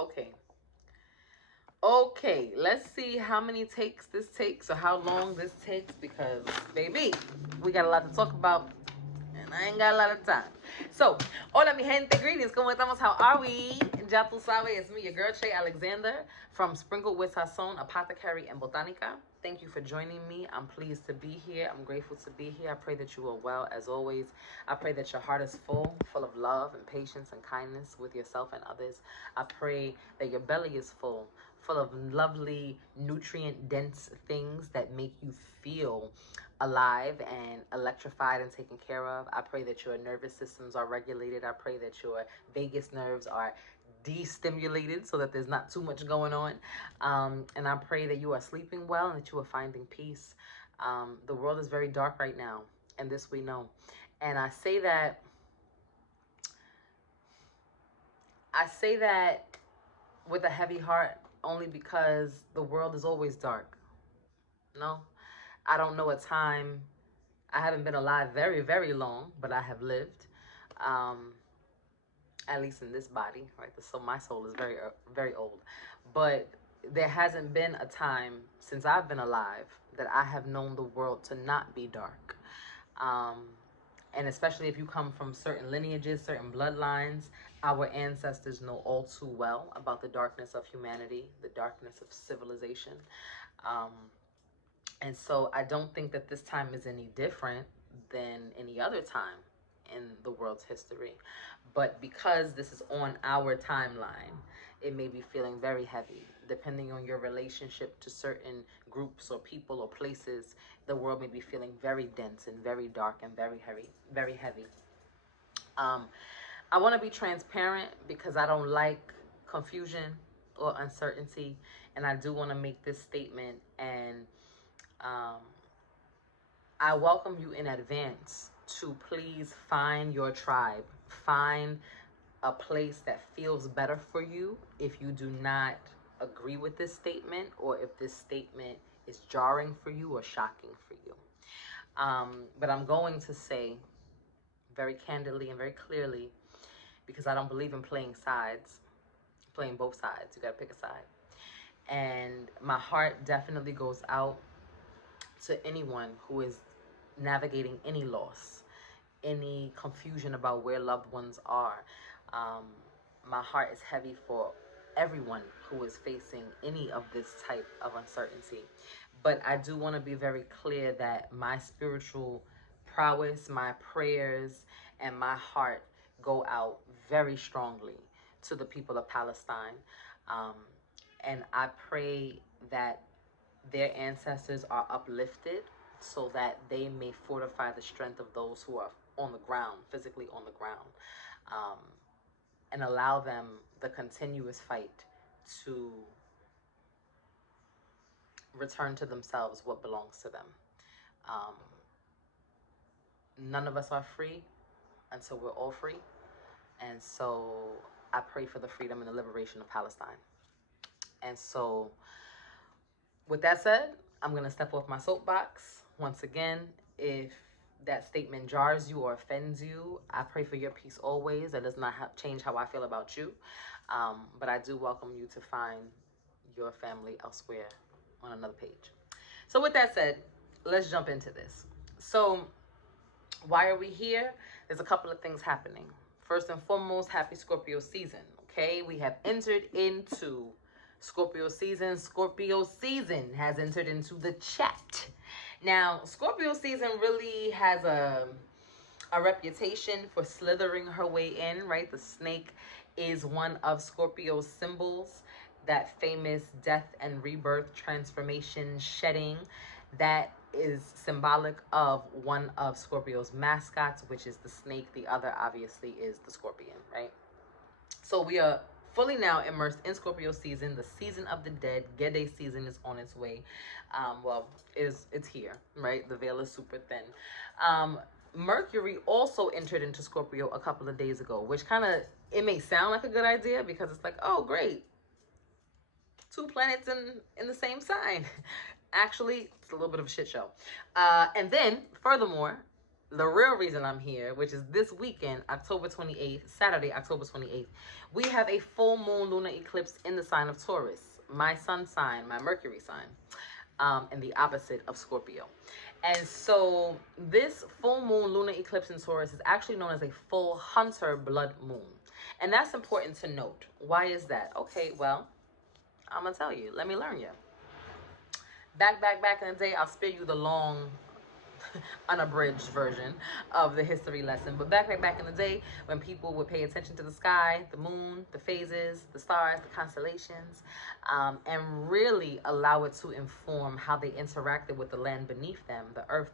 Okay. Okay, let's see how many takes this takes or how long this takes because, baby, we got a lot to talk about and I ain't got a lot of time. So, hola mi gente, greetings, ¿cómo estamos? How are we? Ya tú sabes, it's me, your girl, Che Alexander from Sprinkled with Sazon, Apothecary and Botanica. Thank you for joining me. I'm pleased to be here. I'm grateful to be here. I pray that you are well as always. I pray that your heart is full of love and patience and kindness with yourself and others. I pray that your belly is full of lovely, nutrient-dense things that make you feel alive and electrified and taken care of. I pray that your nervous systems are regulated. I pray that your vagus nerves are destimulated so that there's not too much going on. And I pray that you are sleeping well and that you are finding peace. The world is very dark right now, and this we know. And I say that with a heavy heart only because the world is always dark. No, I don't know a time. I haven't been alive very, very long, but I have lived. At least in this body, right? So my soul is very, very old. But there hasn't been a time since I've been alive that I have known the world to not be dark. And especially if you come from certain lineages, certain bloodlines, our ancestors know all too well about the darkness of humanity, the darkness of civilization. And so I don't think that this time is any different than any other time in the world's history. But because this is on our timeline, it may be feeling very heavy. Depending on your relationship to certain groups or people or places, the world may be feeling very dense and very dark and very heavy, very heavy. I want to be transparent because I don't like confusion or uncertainty. And I do want to make this statement, and I welcome you in advance to please find your tribe. Find a place that feels better for you if you do not agree with this statement or if this statement is jarring for you or shocking for you. But I'm going to say very candidly and very clearly, because I don't believe in playing sides, playing both sides. You got to pick a side. And my heart definitely goes out to anyone who is navigating any loss, any confusion about where loved ones are. My heart is heavy for everyone who is facing any of this type of uncertainty. But I do want to be very clear that my spiritual prowess, my prayers, and my heart go out very strongly to the people of Palestine. And I pray that their ancestors are uplifted so that they may fortify the strength of those who are on the ground, physically on the ground, and allow them the continuous fight to return to themselves what belongs to them. None of us are free until we're all free. And so I pray for the freedom and the liberation of Palestine. And so with that said, I'm going to step off my soapbox. Once again, if that statement jars you or offends you, I pray for your peace always. That does not change how I feel about you. But I do welcome you to find your family elsewhere on another page. So with that said, let's jump into this. So why are we here? There's a couple of things happening. First and foremost, happy Scorpio season. Okay, we have entered into Scorpio season. Scorpio season has entered into the chat. Now, Scorpio season really has a reputation for slithering her way in, right? The snake is one of Scorpio's symbols, that famous death and rebirth transformation shedding that is symbolic of one of Scorpio's mascots, which is the snake. The other obviously is the scorpion, right? So we are fully now immersed in Scorpio season. The season of the dead, Gede season, is on its way. It's here, right? The veil is super thin. Mercury also entered into Scorpio a couple of days ago, which kind of, it may sound like a good idea because it's like, oh, great. 2 planets in the same sign. Actually, it's a little bit of a shit show. And then, furthermore, the real reason I'm here, which is this weekend, October 28th, Saturday, October 28th, we have a full moon lunar eclipse in the sign of Taurus, my sun sign, my Mercury sign, and the opposite of Scorpio. And so this full moon lunar eclipse in Taurus is actually known as a full hunter blood moon. And that's important to note. Why is that? Okay, well, I'm going to tell you. Let me learn you. Back in the day, I'll spare you the long, unabridged version of the history lesson. But back in the day, when people would pay attention to the sky, the moon, the phases, the stars, the constellations, and really allow it to inform how they interacted with the land beneath them, the earth,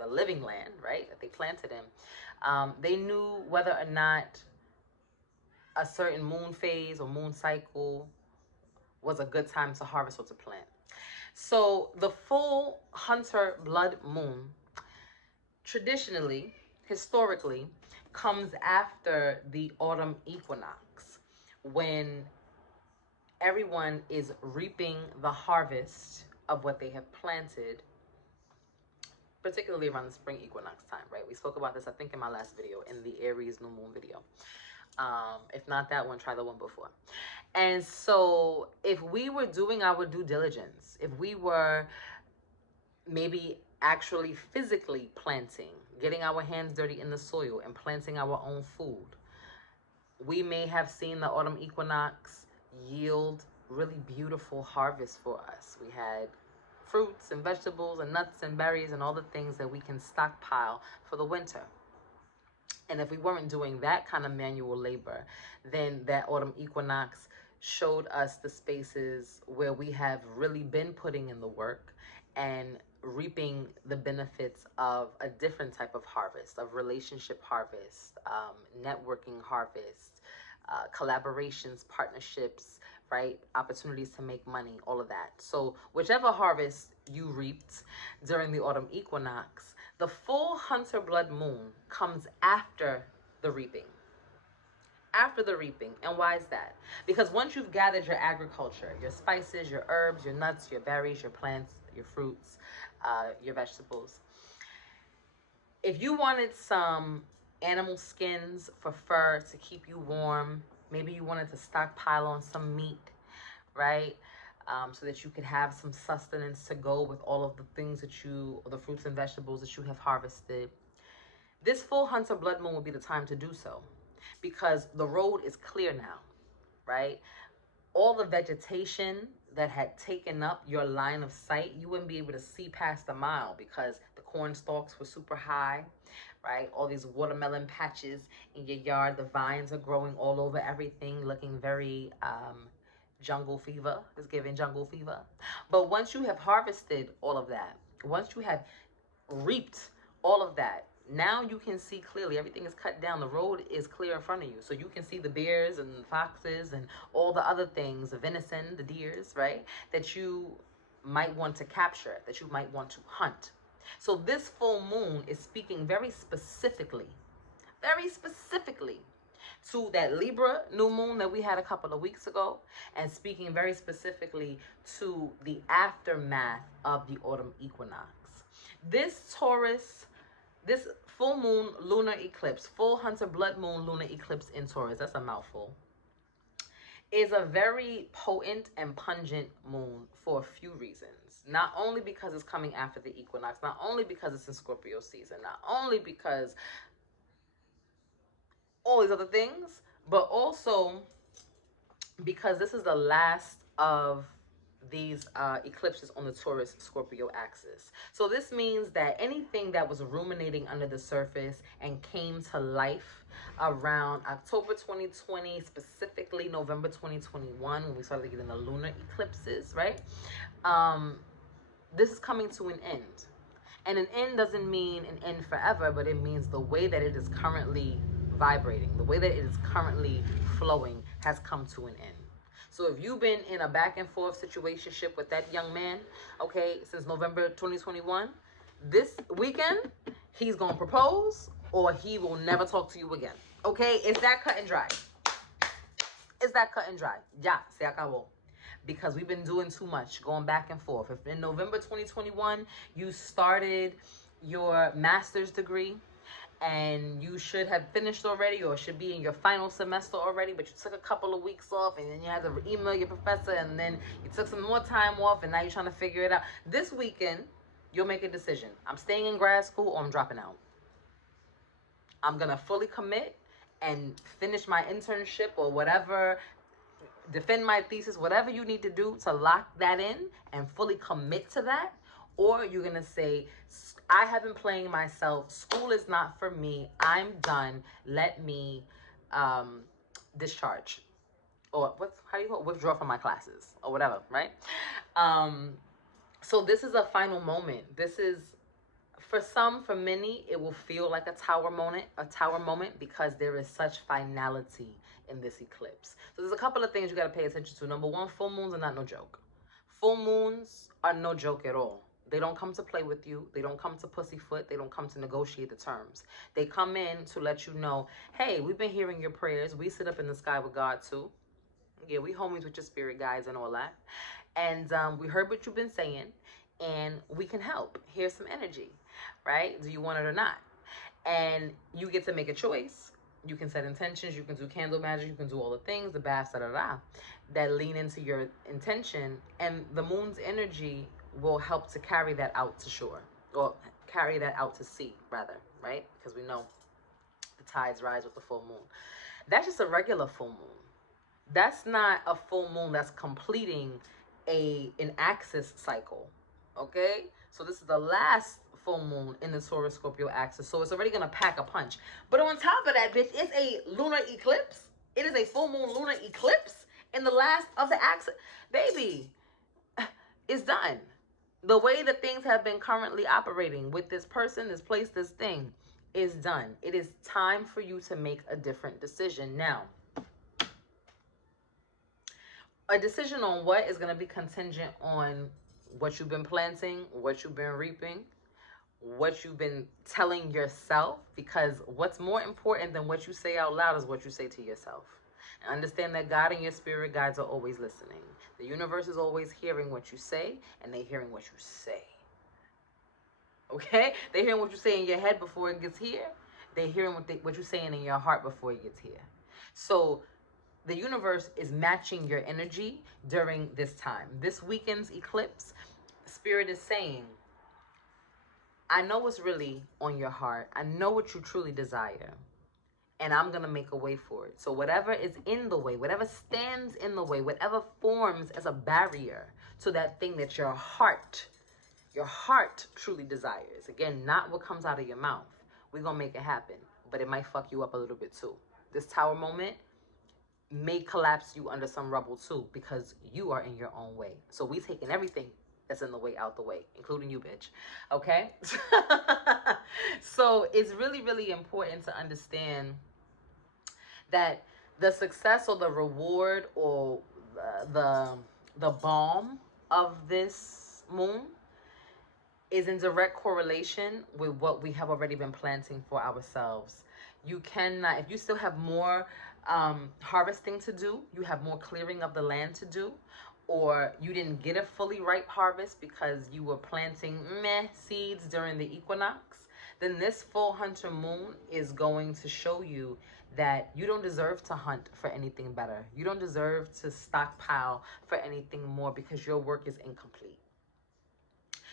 the living land, right, that they planted in, they knew whether or not a certain moon phase or moon cycle was a good time to harvest or to plant. So the full hunter blood moon traditionally, historically, comes after the autumn equinox, when everyone is reaping the harvest of what they have planted, particularly around the spring equinox time, right? We spoke about this, I think, in my last video, in the Aries new moon video. If not that one, try the one before. And so if we were doing our due diligence, if we were maybe actually physically planting, getting our hands dirty in the soil and planting our own food, we may have seen the autumn equinox yield really beautiful harvest for us. We had fruits and vegetables and nuts and berries and all the things that we can stockpile for the winter. And if we weren't doing that kind of manual labor, then that autumn equinox showed us the spaces where we have really been putting in the work and reaping the benefits of a different type of harvest, of relationship harvest, networking harvest, collaborations, partnerships, right? Opportunities to make money, all of that. So whichever harvest you reaped during the autumn equinox, the full hunter blood moon comes after the reaping. After the reaping. And why is that? Because once you've gathered your agriculture, your spices, your herbs, your nuts, your berries, your plants, your fruits, your vegetables, if you wanted some animal skins for fur to keep you warm, maybe you wanted to stockpile on some meat, right? So that you could have some sustenance to go with all of the things that the fruits and vegetables that you have harvested. This full hunter blood moon will be the time to do so, because the road is clear now, right? All the vegetation that had taken up your line of sight, you wouldn't be able to see past a mile because the corn stalks were super high, right? All these watermelon patches in your yard, the vines are growing all over everything, looking very jungle fever. It's giving jungle fever. But once you have harvested all of that, once you have reaped all of that, now you can see clearly. Everything is cut down. The road is clear in front of you. So you can see the bears and foxes and all the other things, the venison, the deers, right? That you might want to capture, that you might want to hunt. So this full moon is speaking very specifically to that Libra new moon that we had a couple of weeks ago, and speaking very specifically to the aftermath of the autumn equinox. This full moon lunar eclipse, full hunter blood moon lunar eclipse in Taurus, that's a mouthful, is a very potent and pungent moon for a few reasons. Not only because it's coming after the equinox, not only because it's in Scorpio season, not only because all these other things, but also because this is the last of these eclipses on the Taurus Scorpio axis. So this means that anything that was ruminating under the surface and came to life around October 2020, specifically November 2021, when we started getting the lunar eclipses, right? This is coming to an end. And an end doesn't mean an end forever, but it means the way that it is currently vibrating, the way that it is currently flowing has come to an end. So if you've been in a back and forth situationship with that young man, okay, since November 2021, this weekend, he's going to propose or he will never talk to you again. Okay? It's that cut and dry. It's that cut and dry. Ya, se acabó. Because we've been doing too much, going back and forth. If in November 2021, you started, your master's degree and you should have finished already or should be in your final semester already, but you took a couple of weeks off and then you had to email your professor and then you took some more time off and now you're trying to figure it out. This weekend, you'll make a decision. I'm staying in grad school or I'm dropping out. I'm going to fully commit and finish my internship or whatever, defend my thesis, whatever you need to do to lock that in and fully commit to that. Or you're going to say, I have been playing myself. School is not for me. I'm done. Let me discharge. Or how do you call it? Withdraw from my classes or whatever, right? So this is a final moment. This is, for some, for many, it will feel like a tower moment because there is such finality in this eclipse. So there's a couple of things you got to pay attention to. Number one, full moons are not no joke. Full moons are no joke at all. They don't come to play with you. They don't come to pussyfoot. They don't come to negotiate the terms. They come in to let you know, hey, we've been hearing your prayers. We sit up in the sky with God too. Yeah, we homies with your spirit guides and all that. And we heard what you've been saying and we can help. Here's some energy, right? Do you want it or not? And you get to make a choice. You can set intentions. You can do candle magic. You can do all the things, the baths, that lean into your intention. And the moon's energy will help to carry that out to shore, or carry that out to sea, rather, right? Because we know the tides rise with the full moon. That's just a regular full moon. That's not a full moon that's completing an axis cycle, okay? So this is the last full moon in the Taurus Scorpio axis, so it's already gonna pack a punch. But on top of that, bitch, it's a lunar eclipse. It is a full moon lunar eclipse in the last of the axis. Baby, it's done. The way that things have been currently operating with this person, this place, this thing is done. It is time for you to make a different decision. Now, a decision on what is going to be contingent on what you've been planting, what you've been reaping, what you've been telling yourself, because what's more important than what you say out loud is what you say to yourself. And understand that God and your spirit guides are always listening. The universe is always hearing what you say, and they're hearing what you say. Okay? They're hearing what you say in your head before it gets here. They're hearing what you're saying in your heart before it gets here. So the universe is matching your energy during this time. This weekend's eclipse, Spirit is saying, I know what's really on your heart. I know what you truly desire. And I'm going to make a way for it. So whatever is in the way, whatever stands in the way, whatever forms as a barrier to that thing that your heart truly desires. Again, not what comes out of your mouth. We're going to make it happen. But it might fuck you up a little bit too. This tower moment may collapse you under some rubble too, because you are in your own way. So we taking everything that's in the way out the way, including you, bitch. Okay? So it's really, really important to understand that the success or the reward or the balm of this moon is in direct correlation with what we have already been planting for ourselves. You cannot, if you still have more harvesting to do, you have more clearing of the land to do, or you didn't get a fully ripe harvest because you were planting seeds during the equinox, then this full hunter moon is going to show you that you don't deserve to hunt for anything better. You don't deserve to stockpile for anything more because your work is incomplete.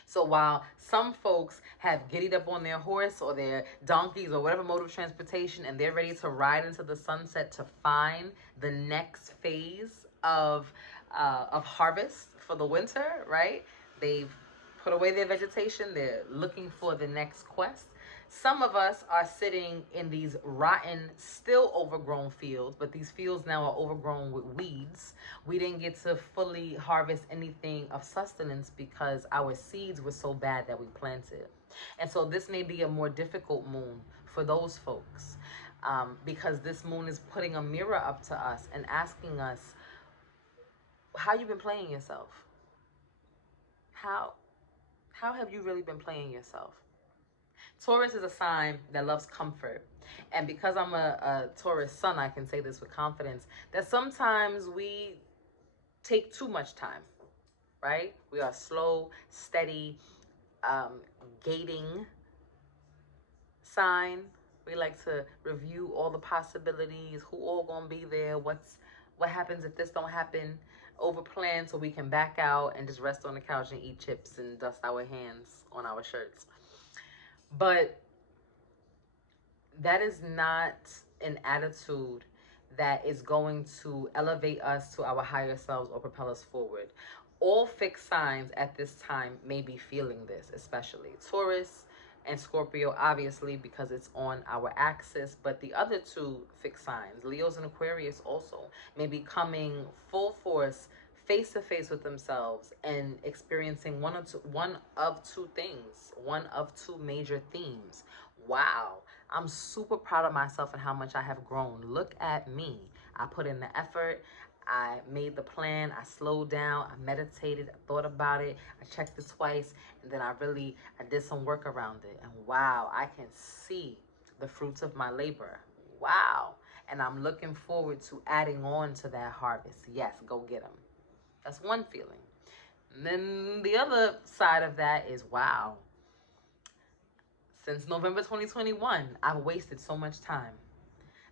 So while some folks have giddied up on their horse or their donkeys or whatever mode of transportation and they're ready to ride into the sunset to find the next phase of harvest for the winter, right? They've put away their vegetation. They're looking for the next quest. Some of us are sitting in these rotten, still overgrown fields, but these fields now are overgrown with weeds. We didn't get to fully harvest anything of sustenance because our seeds were so bad that we planted. And so this may be a more difficult moon for those folks, because this moon is putting a mirror up to us and asking us, how you been playing yourself? How have you really been playing yourself? Taurus is a sign that loves comfort. And because I'm a Taurus sun, I can say this with confidence, that sometimes we take too much time, right? We are slow, steady, gating sign. We like to review all the possibilities, who all gonna be there, what happens if this don't happen, over plan so we can back out and just rest on the couch and eat chips and dust our hands on our shirts. But that is not an attitude that is going to elevate us to our higher selves or propel us forward. All fixed signs at this time may be feeling this, especially Taurus and Scorpio, obviously, because it's on our axis. But the other two fixed signs, Leos and Aquarius, also may be coming full force, face to face with themselves and experiencing one of two things, one of two major themes. Wow, I'm super proud of myself and how much I have grown. Look at me. I put in the effort. I made the plan. I slowed down. I meditated. I thought about it. I checked it twice. And then I did some work around it. And wow, I can see the fruits of my labor. Wow. And I'm looking forward to adding on to that harvest. Yes, go get them. That's one feeling. And then the other side of that is, wow, since November 2021, I've wasted so much time.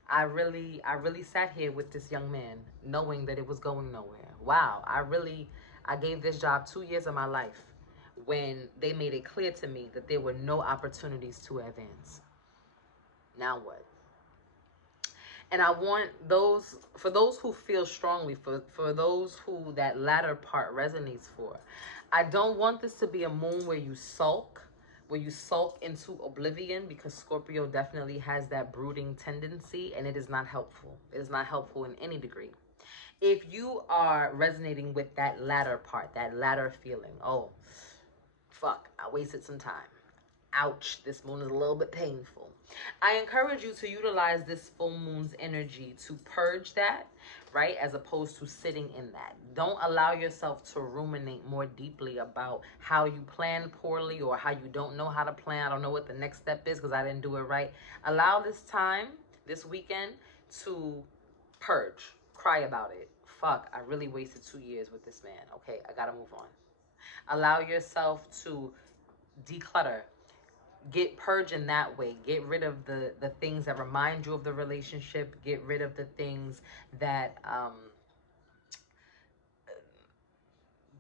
I really sat here with this young man knowing that it was going nowhere. Wow, I gave this job 2 years of my life when they made it clear to me that there were no opportunities to advance. Now what? And I want for those who feel strongly, for those who that latter part resonates for, I don't want this to be a moon where you sulk into oblivion, because Scorpio definitely has that brooding tendency, and it is not helpful. It is not helpful in any degree. If you are resonating with that latter part, that latter feeling, oh, fuck, I wasted some time. Ouch, this moon is a little bit painful. I encourage you to utilize this full moon's energy to purge that, right? As opposed to sitting in that. Don't allow yourself to ruminate more deeply about how you plan poorly or how you don't know how to plan. I don't know what the next step is because I didn't do it right. Allow this time, this weekend, to purge. Cry about it. Fuck, I really wasted 2 years with this man. Okay, I gotta move on. Allow yourself to declutter. Purge in that way. Get rid of the things that remind you of the relationship. Get rid of the things that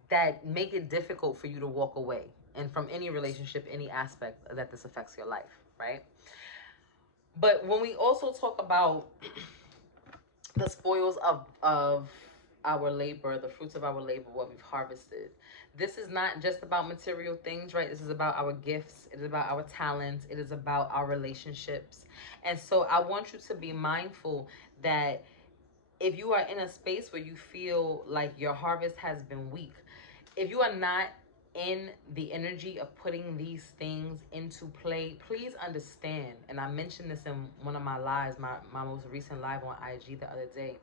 that make it difficult for you to walk away, and from any relationship, any aspect that this affects your life, right? But when we also talk about the spoils of our labor, the fruits of our labor, what we've harvested, this is not just about material things, right? This is about our gifts. It is about our talents. It is about our relationships. And so I want you to be mindful that if you are in a space where you feel like your harvest has been weak, if you are not in the energy of putting these things into play, please understand, and I mentioned this in one of my lives, my most recent live on IG the other day,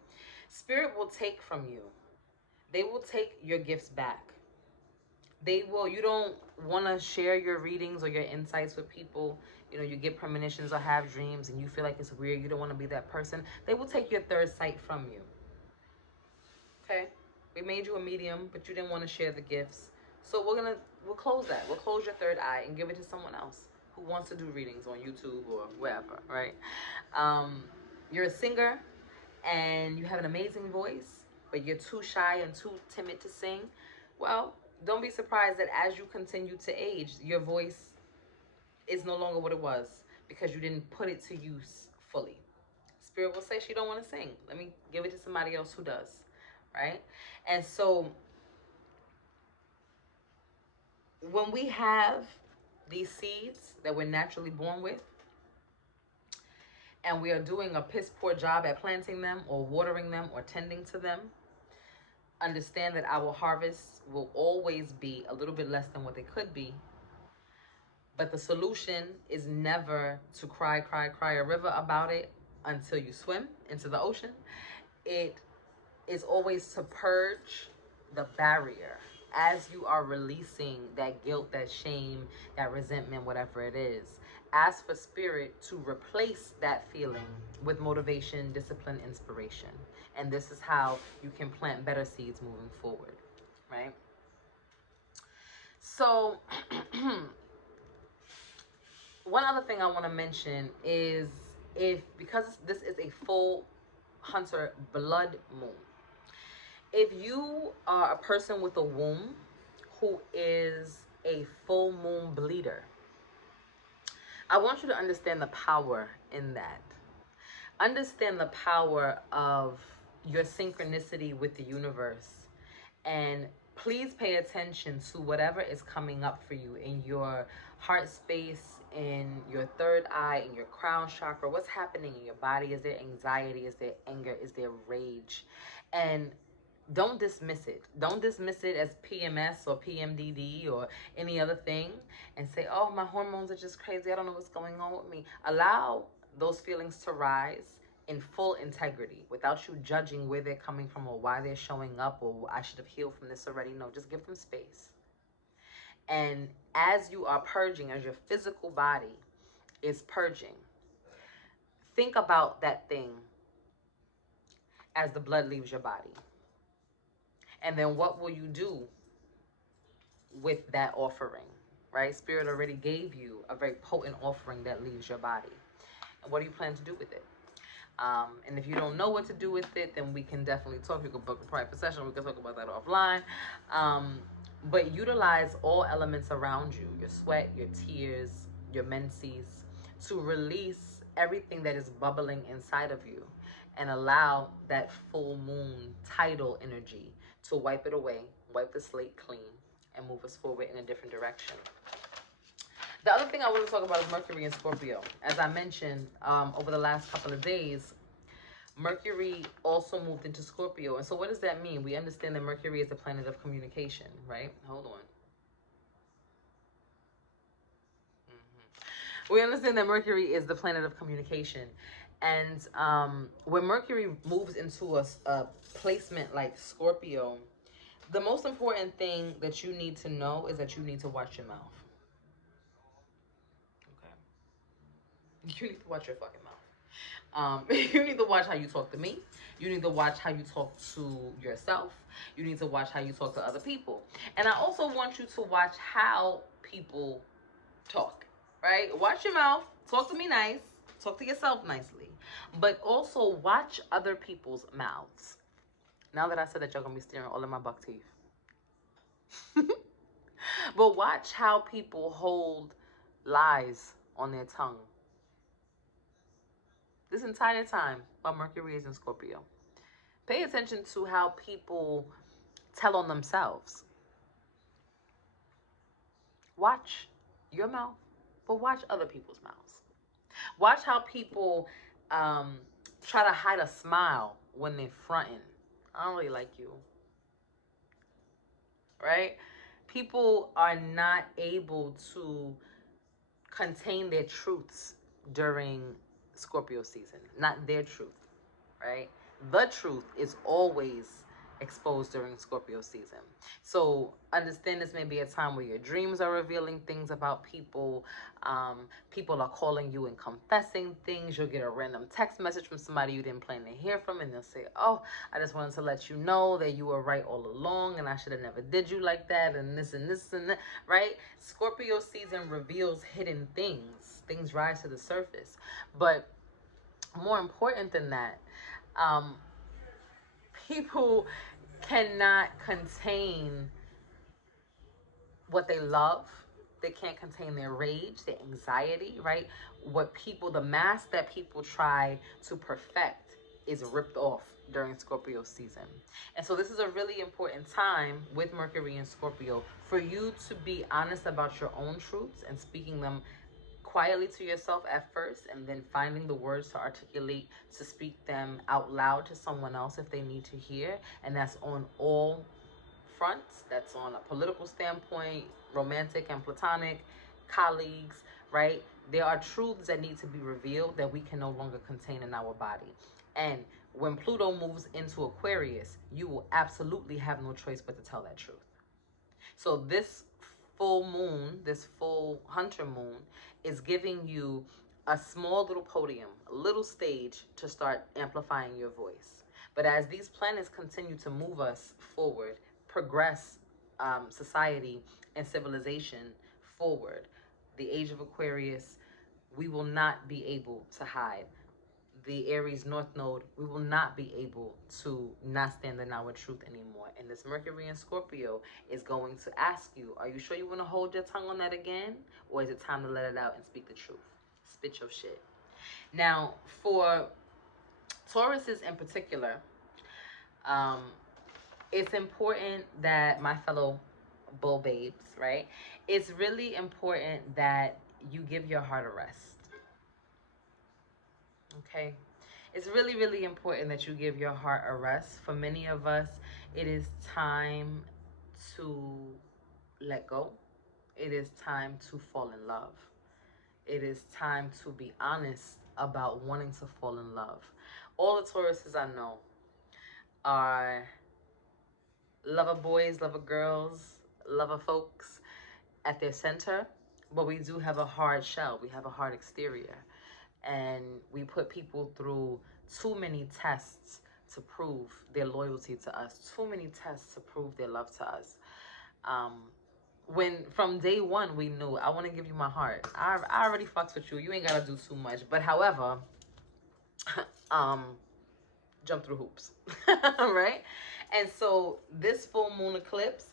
Spirit will take from you. They will take your gifts back. You don't want to share your readings or your insights with people. You get premonitions or have dreams and you feel like it's weird. You don't want to be that person. They will take your third sight from you. Okay? We made you a medium, but you didn't want to share the gifts. So we'll close that. We'll close your third eye and give it to someone else who wants to do readings on YouTube or wherever, right? You're a singer and you have an amazing voice, but you're too shy and too timid to sing. Well, don't be surprised that as you continue to age, your voice is no longer what it was because you didn't put it to use fully. Spirit will say she don't want to sing. Let me give it to somebody else who does, right? And so when we have these seeds that we're naturally born with, and we are doing a piss poor job at planting them or watering them or tending to them, understand that our harvests will always be a little bit less than what they could be. But the solution is never to cry a river about it until you swim into the ocean. It is always to purge the barrier as you are releasing that guilt, that shame, that resentment, whatever it is. Ask for Spirit to replace that feeling with motivation, discipline, inspiration. And this is how you can plant better seeds moving forward, right? So One other thing I want to mention is, because this is a full Hunter blood moon, if you are a person with a womb who is a full moon bleeder, I want you to understand the power in that. Understand the power of your synchronicity with the universe. And please pay attention to whatever is coming up for you in your heart space, in your third eye, in your crown chakra. What's happening in your body? Is there anxiety? Is there anger? Is there rage? And don't dismiss it. Don't dismiss it as PMS or PMDD or any other thing and say, oh, my hormones are just crazy. I don't know what's going on with me. Allow those feelings to rise in full integrity without you judging where they're coming from or why they're showing up or I should have healed from this already. No, just give them space. And as you are purging, as your physical body is purging, think about that thing as the blood leaves your body. And then what will you do with that offering, right? Spirit already gave you a very potent offering that leaves your body. And what do you plan to do with it? And if you don't know what to do with it, then we can definitely talk. You can book a private session. We can talk about that offline. But utilize all elements around you, your sweat, your tears, your menses, to release everything that is bubbling inside of you and allow that full moon tidal energy to wipe it away, wipe the slate clean, and move us forward in a different direction. The other thing I want to talk about is Mercury and Scorpio. As I mentioned, over the last couple of days, Mercury also moved into Scorpio. And so what does that mean? We understand that Mercury is the planet of communication, right? Hold on. We understand that Mercury is the planet of communication. And when Mercury moves into a placement like Scorpio, the most important thing that you need to know is that you need to watch your mouth. Okay. You need to watch your fucking mouth. You need to watch how you talk to me. You need to watch how you talk to yourself. You need to watch how you talk to other people. And I also want you to watch how people talk, right? Watch your mouth. Talk to me nice. Talk to yourself nicely. But also watch other people's mouths. Now that I said that, y'all gonna be staring all in my buck teeth. But watch how people hold lies on their tongue. This entire time while Mercury is in Scorpio. Pay attention to how people tell on themselves. Watch your mouth, but watch other people's mouths. Watch how people try to hide a smile when they're fronting. I don't really like you. Right? People are not able to contain their truths during Scorpio season. Not their truth, right? The truth is always exposed during Scorpio season. So understand this may be a time where your dreams are revealing things about people. People are calling you and confessing things. You'll get a random text message from somebody you didn't plan to hear from, and they'll say, oh, I just wanted to let you know that you were right all along, and I should have never did you like that, and this and this and that, right? Scorpio season reveals hidden things. Things rise to the surface. But more important than that, people cannot contain what they love. They can't contain their rage, their anxiety, right? The mask that people try to perfect is ripped off during Scorpio season. And so this is a really important time with Mercury and Scorpio for you to be honest about your own truths and speaking them quietly to yourself at first, and then finding the words to articulate, to speak them out loud to someone else if they need to hear. And that's on all fronts. That's on a political standpoint, romantic and platonic, colleagues, right? There are truths that need to be revealed that we can no longer contain in our body. And when Pluto moves into Aquarius, you will absolutely have no choice but to tell that truth. So this full moon, this full Hunter moon, is giving you a small little podium, a little stage to start amplifying your voice. But as these planets continue to move us forward, progress society and civilization forward, the age of Aquarius, we will not be able to hide. The Aries North Node, we will not be able to not stand in our truth anymore. And this Mercury in Scorpio is going to ask you, are you sure you want to hold your tongue on that again? Or is it time to let it out and speak the truth? Spit your shit. Now, for Tauruses in particular, it's important that, my fellow bull babes, right? It's really important that you give your heart a rest. Okay? It's really, really important that you give your heart a rest. For many of us, it is time to let go. It is time to fall in love. It is time to be honest about wanting to fall in love. All the Tauruses I know are lover boys, lover girls, lover folks at their center, but we do have a hard shell. We have a hard exterior. And we put people through too many tests to prove their loyalty to us, too many tests to prove their love to us. When from day one we knew, I want to give you my heart. I already fucks with you. You ain't gotta do too much. But however, jump through hoops, right? And so this full moon eclipse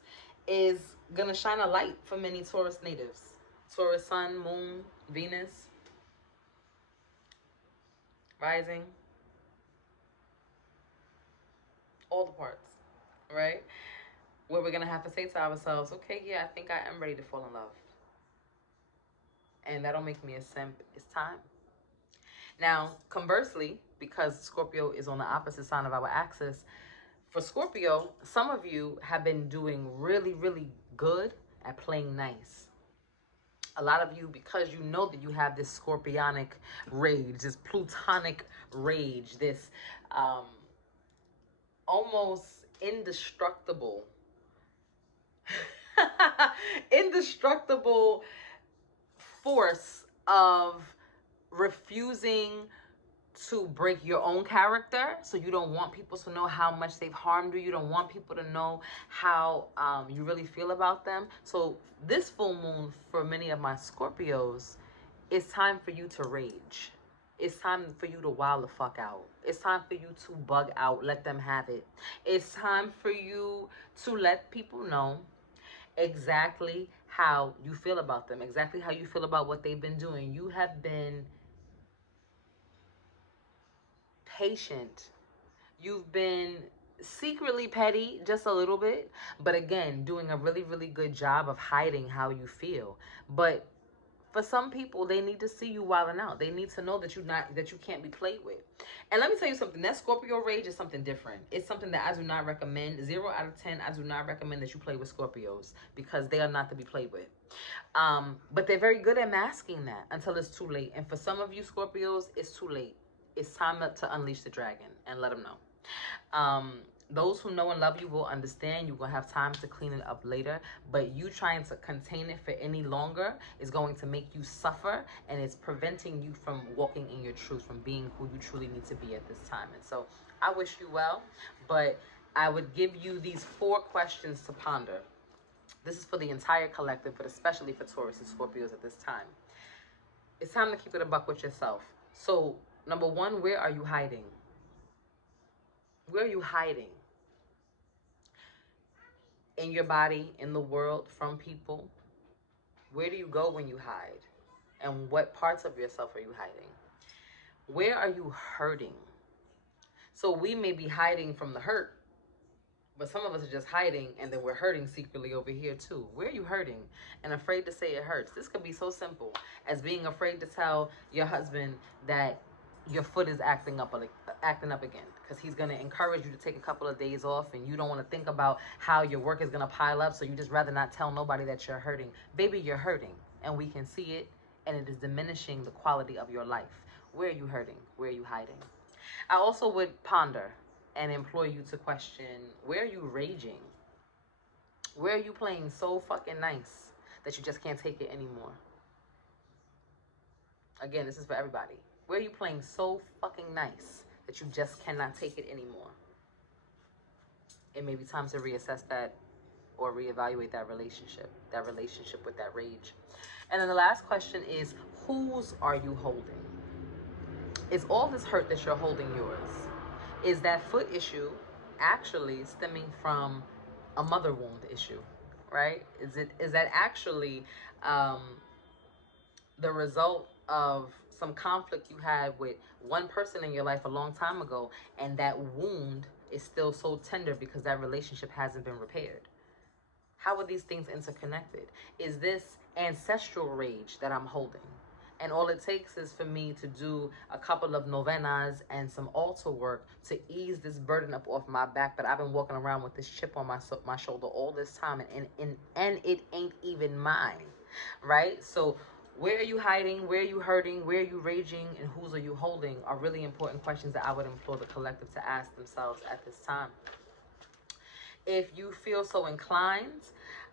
is gonna shine a light for many Taurus natives. Taurus Sun, Moon, Venus, rising, all the parts, right? Where we're gonna have to say to ourselves, okay, yeah, I think I am ready to fall in love. And that don't make me a simp. It's time. Now, conversely, because Scorpio is on the opposite side of our axis, for Scorpio, some of you have been doing really, really good at playing nice. A lot of you, because you know that you have this scorpionic rage, this plutonic rage, this almost indestructible, indestructible force of refusing to break your own character. So you don't want people to know how much they've harmed you. You don't want people to know how you really feel about them. So this full moon, for many of my Scorpios, it's time for you to rage. It's time for you to wild the fuck out. It's time for you to bug out. Let them have it. It's time for you to let people know exactly how you feel about them, exactly how you feel about what they've been doing. You have been patient. You've been secretly petty just a little bit, but again, doing a really, really good job of hiding how you feel. But for some people, they need to see you wilding out. They need to know that you can't be played with. And let me tell you something. That Scorpio rage is something different. It's something that I do not recommend. 0 out of 10, I do not recommend that you play with Scorpios because they are not to be played with. But they're very good at masking that until it's too late. And for some of you Scorpios, it's too late. It's time to unleash the dragon and let them know. Those who know and love you will understand. You're going to have time to clean it up later. But you trying to contain it for any longer is going to make you suffer. And it's preventing you from walking in your truth, from being who you truly need to be at this time. And so I wish you well. But I would give you these 4 questions to ponder. This is for the entire collective, but especially for Taurus and Scorpios at this time. It's time to keep it a buck with yourself. So, number 1, where are you hiding? Where are you hiding? In your body, in the world, from people? Where do you go when you hide? And what parts of yourself are you hiding? Where are you hurting? So we may be hiding from the hurt, but some of us are just hiding and then we're hurting secretly over here too. Where are you hurting and afraid to say it hurts? This could be so simple as being afraid to tell your husband that your foot is acting up again, because he's going to encourage you to take a couple of days off and you don't want to think about how your work is going to pile up, so you just rather not tell nobody that you're hurting. Baby, you're hurting and we can see it, and it is diminishing the quality of your life. Where are you hurting? Where are you hiding? I also would ponder and implore you to question, where are you raging? Where are you playing so fucking nice that you just can't take it anymore? Again, this is for everybody. Where are you playing so fucking nice that you just cannot take it anymore? It may be time to reassess that or reevaluate that relationship with that rage. And then the last question is, whose are you holding? Is all this hurt that you're holding yours? Is that foot issue actually stemming from a mother wound issue, right? Is that actually um, the result of some conflict you had with one person in your life a long time ago, and that wound is still so tender because that relationship hasn't been repaired? How are these things interconnected? Is this ancestral rage that I'm holding? And all it takes is for me to do a couple of novenas and some altar work to ease this burden up off my back. But I've been walking around with this chip on my shoulder all this time, and it ain't even mine, right? So where are you hiding? Where are you hurting? Where are you raging? And whose are you holding? Are really important questions that I would implore the collective to ask themselves at this time. If you feel so inclined,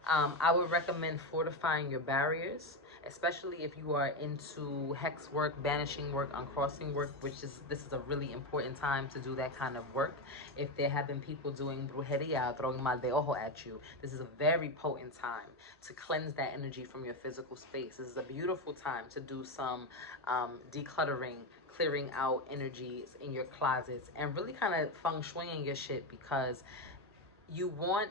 I would recommend fortifying your barriers, especially if you are into hex work, banishing work, uncrossing work, this is a really important time to do that kind of work. If there have been people doing brujeria, throwing mal de ojo at you, this is a very potent time to cleanse that energy from your physical space. This is a beautiful time to do some decluttering, clearing out energies in your closets, and really kind of feng shuiing your shit, because you want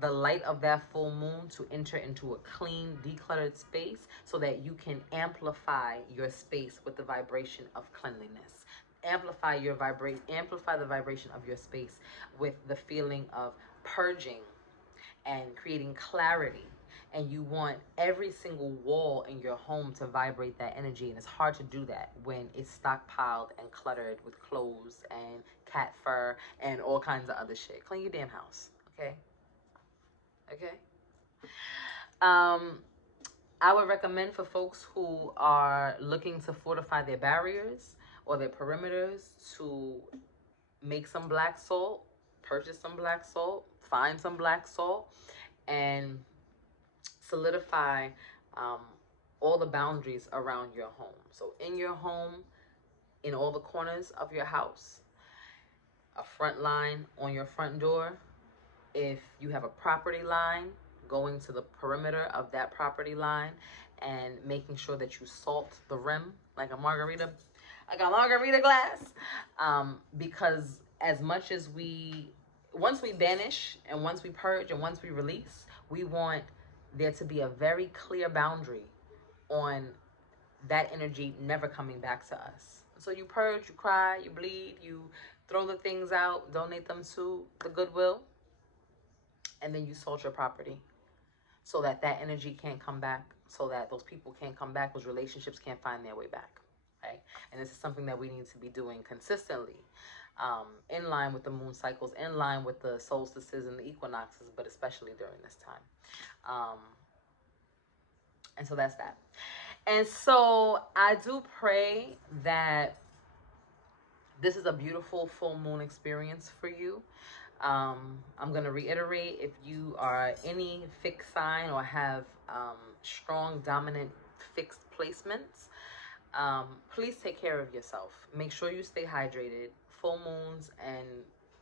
the light of that full moon to enter into a clean, decluttered space so that you can amplify your space with the vibration of cleanliness. Amplify the vibration of your space with the feeling of purging and creating clarity. And you want every single wall in your home to vibrate that energy. And it's hard to do that when it's stockpiled and cluttered with clothes and cat fur and all kinds of other shit. Clean your damn house, okay? Okay. I would recommend for folks who are looking to fortify their barriers or their perimeters to make some black salt, purchase some black salt, find some black salt, and solidify all the boundaries around your home. So in your home, in all the corners of your house, a front line on your front door. If you have a property line, going to the perimeter of that property line and making sure that you salt the rim like a margarita glass. Because as much as once we banish and once we purge and once we release, we want there to be a very clear boundary on that energy never coming back to us. So you purge, you cry, you bleed, you throw the things out, donate them to the Goodwill, and then you salt your property so that that energy can't come back, so that those people can't come back, those relationships can't find their way back, right? And this is something that we need to be doing consistently, in line with the moon cycles, in line with the solstices and the equinoxes, but especially during this time. And so that's that. And so I do pray that this is a beautiful full moon experience for you. I'm going to reiterate, if you are any fixed sign or have strong, dominant, fixed placements, please take care of yourself. Make sure you stay hydrated. Full moons and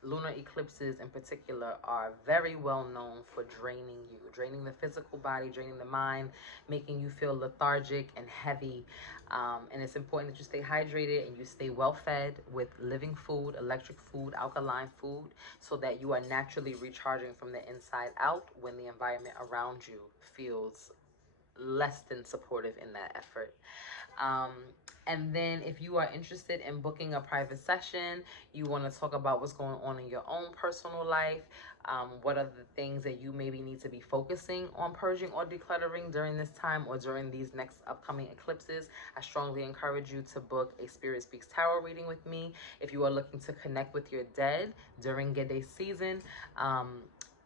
lunar eclipses in particular are very well known for draining the physical body, draining the mind, making you feel lethargic and heavy. And it's important that you stay hydrated and you stay well fed with living food, electric food, alkaline food, so that you are naturally recharging from the inside out when the environment around you feels less than supportive in that effort. And then if you are interested in booking a private session, you want to talk about what's going on in your own personal life, what are the things that you maybe need to be focusing on purging or decluttering during this time or during these next upcoming eclipses, I strongly encourage you to book a Spirit Speaks Tarot reading with me. If you are looking to connect with your dead during Gede season,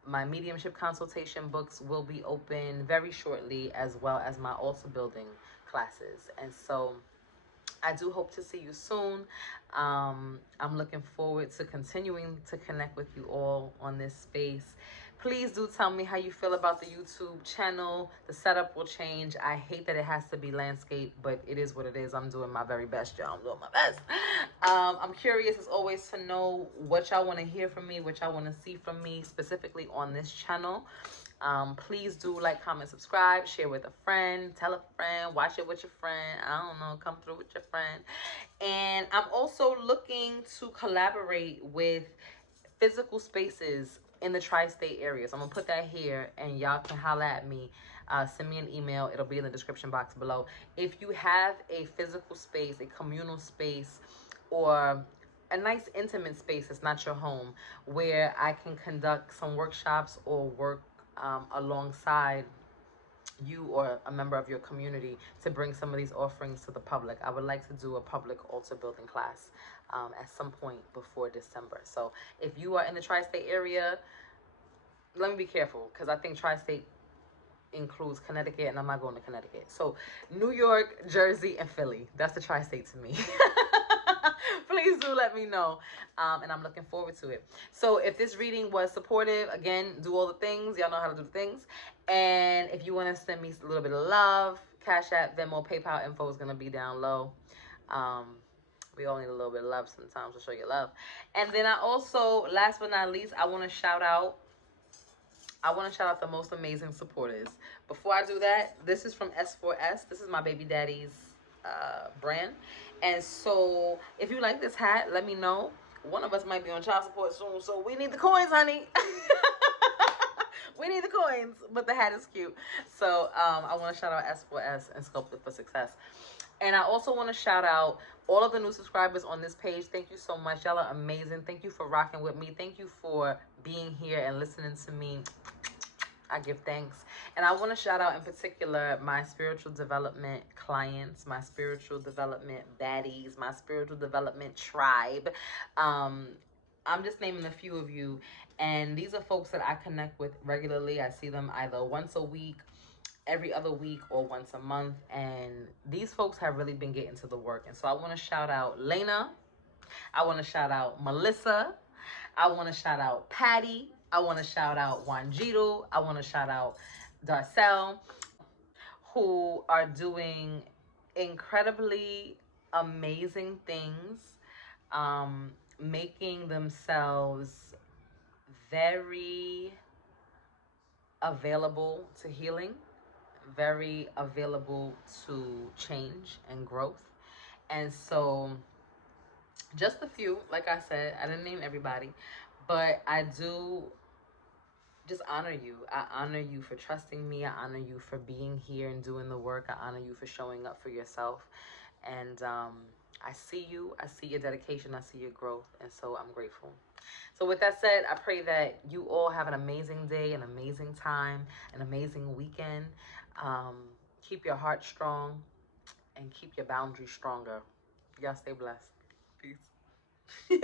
my mediumship consultation books will be open very shortly, as well as my altar building classes. And so I do hope to see you soon. I'm looking forward to continuing to connect with you all on this space. Please do tell me how you feel about the YouTube channel. The setup will change. I hate that it has to be landscape, but it is what it is. I'm doing my very best, y'all. I'm doing my best. I'm curious as always to know what y'all want to hear from me, what y'all want to see from me specifically on this channel. Please do like, comment, subscribe, share with a friend, tell a friend, watch it with your friend. I don't know, come through with your friend. And I'm also looking to collaborate with physical spaces in the tri-state area. So I'm gonna put that here, and y'all can holla at me. Send me an email. It'll be in the description box below. If you have a physical space, a communal space, or a nice intimate space that's not your home, where I can conduct some workshops or work alongside you or a member of your community to bring some of these offerings to the public. I would like to do a public altar building class at some point before December. So if you are in the tri-state area, let me be careful, because I think tri-state includes Connecticut, and I'm not going to Connecticut. So New York, Jersey, and Philly. That's the tri-state to me. Please do let me know. And I'm looking forward to it. So if this reading was supportive, again, do all the things. Y'all know how to do the things. And if you want to send me a little bit of love, Cashapp, Venmo, PayPal info is going to be down low. We all need a little bit of love sometimes to show you love. And then I also, last but not least, I want to shout out the most amazing supporters. Before I do that, this is from S4S. This is my baby daddy's brand. And so if you like this hat, let me know. One of us might be on child support soon, so we need the coins, honey. We need the coins, but the hat is cute. So I want to shout out S4S and Sculpted for Success. And I also want to shout out all of the new subscribers on this page. Thank you so much. Y'all are amazing. Thank you for rocking with me. Thank you for being here and listening to me. I give thanks. And I want to shout out in particular my spiritual development clients, my spiritual development baddies, my spiritual development tribe. I'm just naming a few of you. And these are folks that I connect with regularly. I see them either once a week, every other week, or once a month. And these folks have really been getting to the work. And so I want to shout out Lena. I want to shout out Melissa. I want to shout out Patty. I want to shout out Wanjiru. I want to shout out Darcel, who are doing incredibly amazing things, making themselves very available to healing, very available to change and growth. And so just a few, like I said, I didn't name everybody, but I do just honor you. I honor you for trusting me. I honor you for being here and doing the work. I honor you for showing up for yourself. And I see you. I see your dedication. I see your growth. And so I'm grateful. So with that said, I pray that you all have an amazing day, an amazing time, an amazing weekend. Keep your heart strong and keep your boundaries stronger. Y'all stay blessed. Peace.